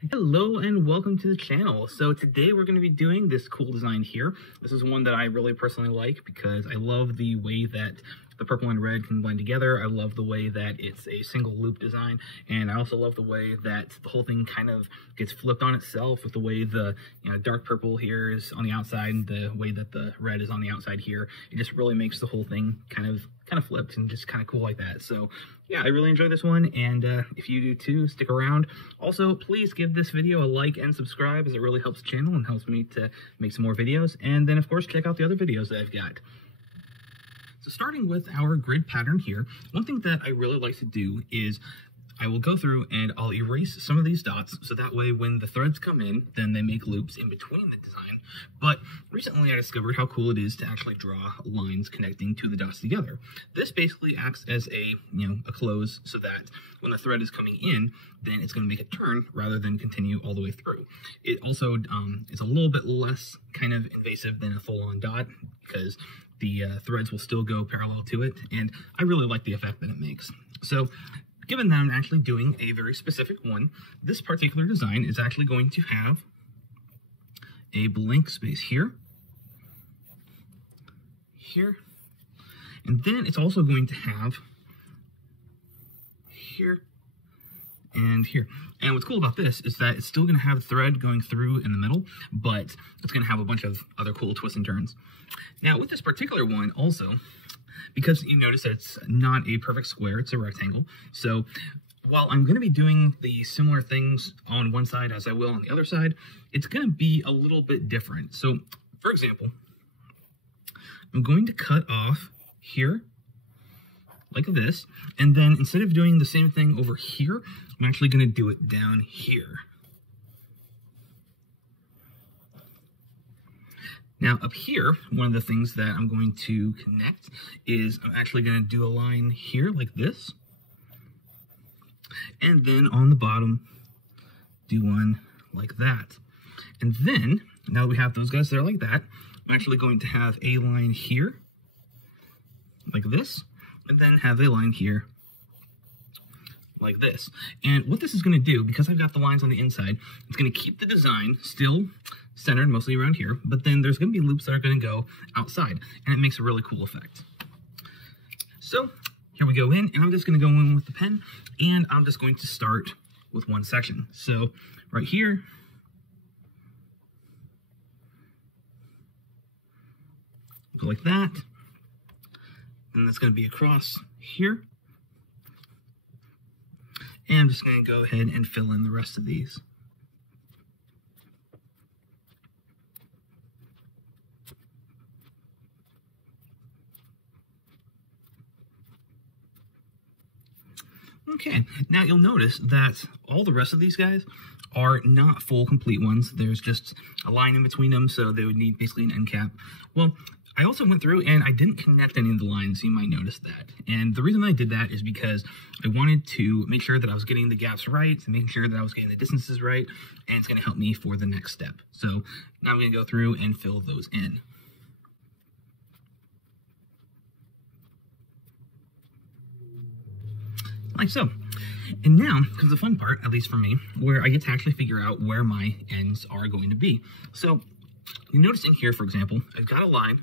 Hello and welcome to the channel. So today we're going to be doing this cool design here. This is one that I really personally like because I love the way that the purple and red can blend together. I love the way that it's a single loop design, and I also love the way that the whole thing kind of gets flipped on itself with the way the dark purple here is on the outside and the way that the red is on the outside here. It just really makes the whole thing kind of flipped and just kind of cool like that. So yeah, I really enjoy this one, and if you do too, stick around. Also, please give this video a like and subscribe, as it really helps the channel and helps me to make some more videos. And then of course check out the other videos that I've got. So starting with our grid pattern here, one thing that I really like to do is I will go through and I'll erase some of these dots, so that way when the threads come in, then they make loops in between the design. But recently I discovered how cool it is to actually draw lines connecting to the dots together. This basically acts as a close, so that when the thread is coming in, then it's going to make a turn rather than continue all the way through. It also is a little bit less kind of invasive than a full-on dot, because the threads will still go parallel to it, and I really like the effect that it makes. So given that I'm actually doing a very specific one, this particular design is actually going to have a blank space here, here, and then it's also going to have here and here. And what's cool about this is that it's still going to have a thread going through in the middle, but it's going to have a bunch of other cool twists and turns. Now with this particular one also, because you notice that it's not a perfect square, it's a rectangle. So while I'm going to be doing the similar things on one side as I will on the other side, it's going to be a little bit different. So for example, I'm going to cut off here like this, and then instead of doing the same thing over here, I'm actually going to do it down here. Now up here, one of the things that I'm going to connect is I'm actually going to do a line here like this, and then on the bottom do one like that. And then now that we have those guys there like that, I'm actually going to have a line here like this, and then have a line here like this. And what this is going to do, because I've got the lines on the inside, it's going to keep the design still centered mostly around here, but then there's going to be loops that are going to go outside, and it makes a really cool effect. So here we go in, and I'm just going to go in with the pen, and I'm just going to start with one section. So right here, go like that, and that's going to be across here, and I'm just going to go ahead and fill in the rest of these. Okay, now you'll notice that all the rest of these guys are not full complete ones. There's just a line in between them, so they would need basically an end cap. Well, I also went through and I didn't connect any of the lines. You might notice that. And the reason I did that is because I wanted to make sure that I was getting the gaps right, and making sure that I was getting the distances right, and it's going to help me for the next step. So now I'm going to go through and fill those in. Like so. And now comes the fun part, at least for me, where I get to actually figure out where my ends are going to be. So you notice in here, for example, I've got a line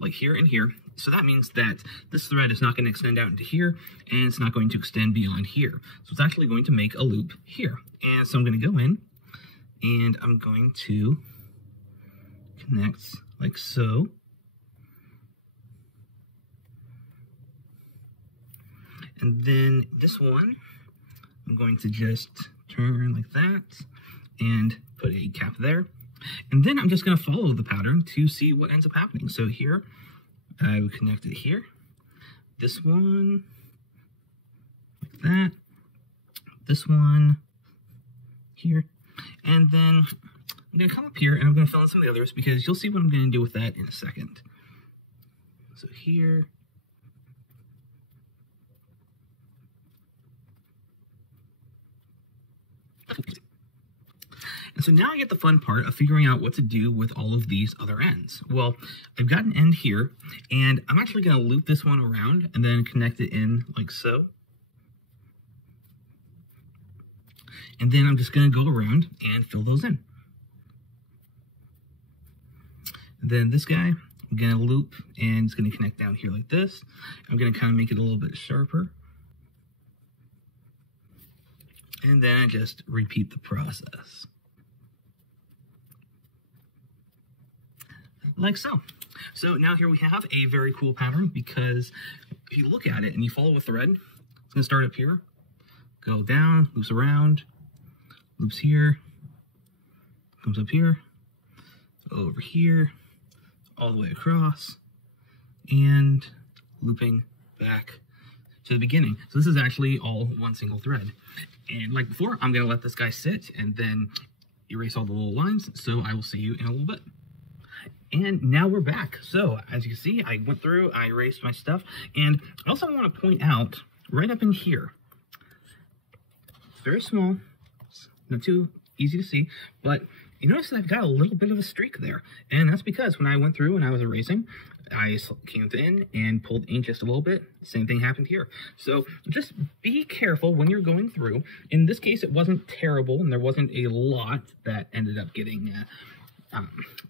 like here and here. So that means that this thread is not going to extend out into here, and it's not going to extend beyond here. So it's actually going to make a loop here. And so I'm going to go in, and I'm going to connect like so. And then this one, I'm going to just turn like that and put a cap there. And then I'm just going to follow the pattern to see what ends up happening. So here, I would connect it here. This one, like that. This one, here. And then I'm going to come up here and I'm going to fill in some of the others, because you'll see what I'm going to do with that in a second. So here. And so now I get the fun part of figuring out what to do with all of these other ends. Well, I've got an end here, and I'm actually going to loop this one around and then connect it in like so. And then I'm just going to go around and fill those in. Then this guy, I'm going to loop, and it's going to connect down here like this. I'm going to kind of make it a little bit sharper. And then I just repeat the process. Like so. So now here we have a very cool pattern, because if you look at it and you follow with the thread, it's going to start up here, go down, loops around, loops here, comes up here, over here, all the way across, and looping back to the beginning. So this is actually all one single thread. And like before, I'm going to let this guy sit and then erase all the little lines. So I will see you in a little bit. And now we're back. So as you can see, I went through, I erased my stuff. And I also want to point out right up in here, it's very small, it's not too easy to see, but you notice that I've got a little bit of a streak there. And that's because when I went through and I was erasing, I came in and pulled ink just a little bit. Same thing happened here. So just be careful when you're going through. In this case, it wasn't terrible, and there wasn't a lot that ended up getting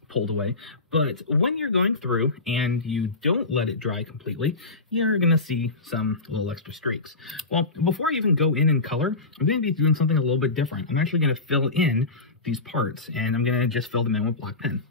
pulled away. But when you're going through and you don't let it dry completely, you're going to see some little extra streaks. Well, before I even go in and color, I'm going to be doing something a little bit different. I'm actually going to fill in these parts, and I'm going to just fill them in with black pen.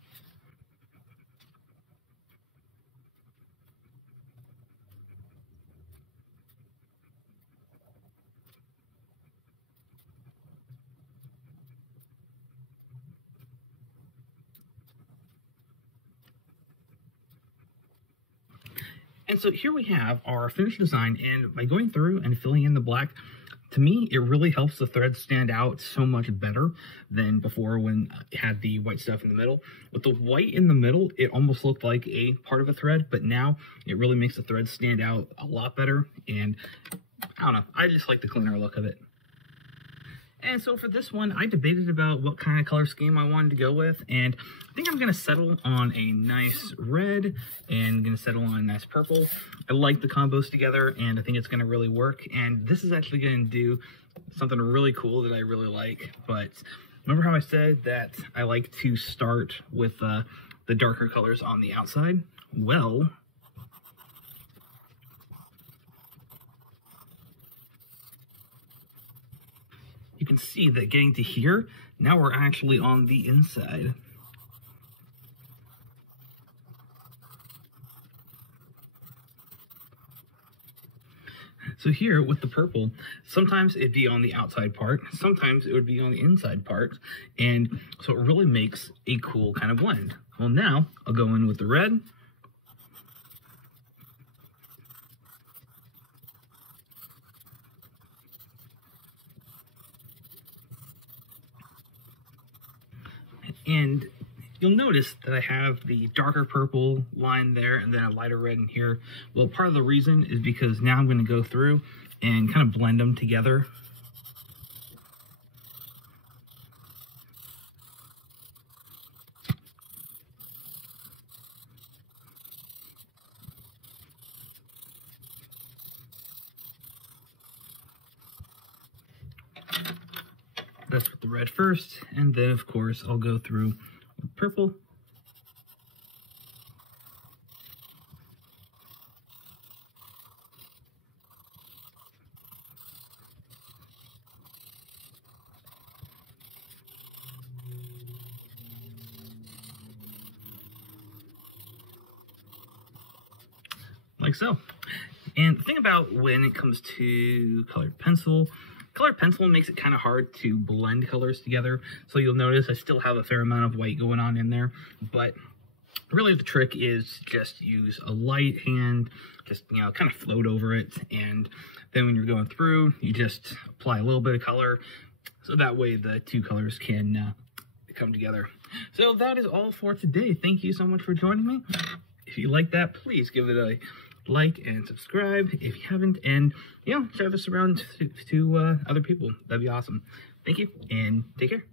And so here we have our finished design, and by going through and filling in the black, to me, it really helps the thread stand out so much better than before when it had the white stuff in the middle. With the white in the middle, it almost looked like a part of a thread, but now it really makes the thread stand out a lot better, and I don't know, I just like the cleaner look of it. And so for this one, I debated about what kind of color scheme I wanted to go with, and I think I'm going to settle on a nice red and going to settle on a nice purple. I like the combos together, and I think it's going to really work, and this is actually going to do something really cool that I really like. But remember how I said that I like to start with the darker colors on the outside? Well, you can see that getting to here, now we're actually on the inside. So here with the purple, sometimes it'd be on the outside part, sometimes it would be on the inside part, and so it really makes a cool kind of blend. Well, now I'll go in with the red. And you'll notice that I have the darker purple line there and then a lighter red in here. Well, part of the reason is because now I'm going to go through and kind of blend them together. That's with the red first, and then of course I'll go through with purple. Like so. And the thing about when it comes to colored pencil makes it kind of hard to blend colors together. So you'll notice I still have a fair amount of white going on in there, but really the trick is just use a light hand, just, you know, kind of float over it. And then when you're going through, you just apply a little bit of color. So that way the two colors can come together. So that is all for today. Thank you so much for joining me. If you like that, please give it a like and subscribe if you haven't, and share this around to other people. That'd be awesome. Thank you, and take care.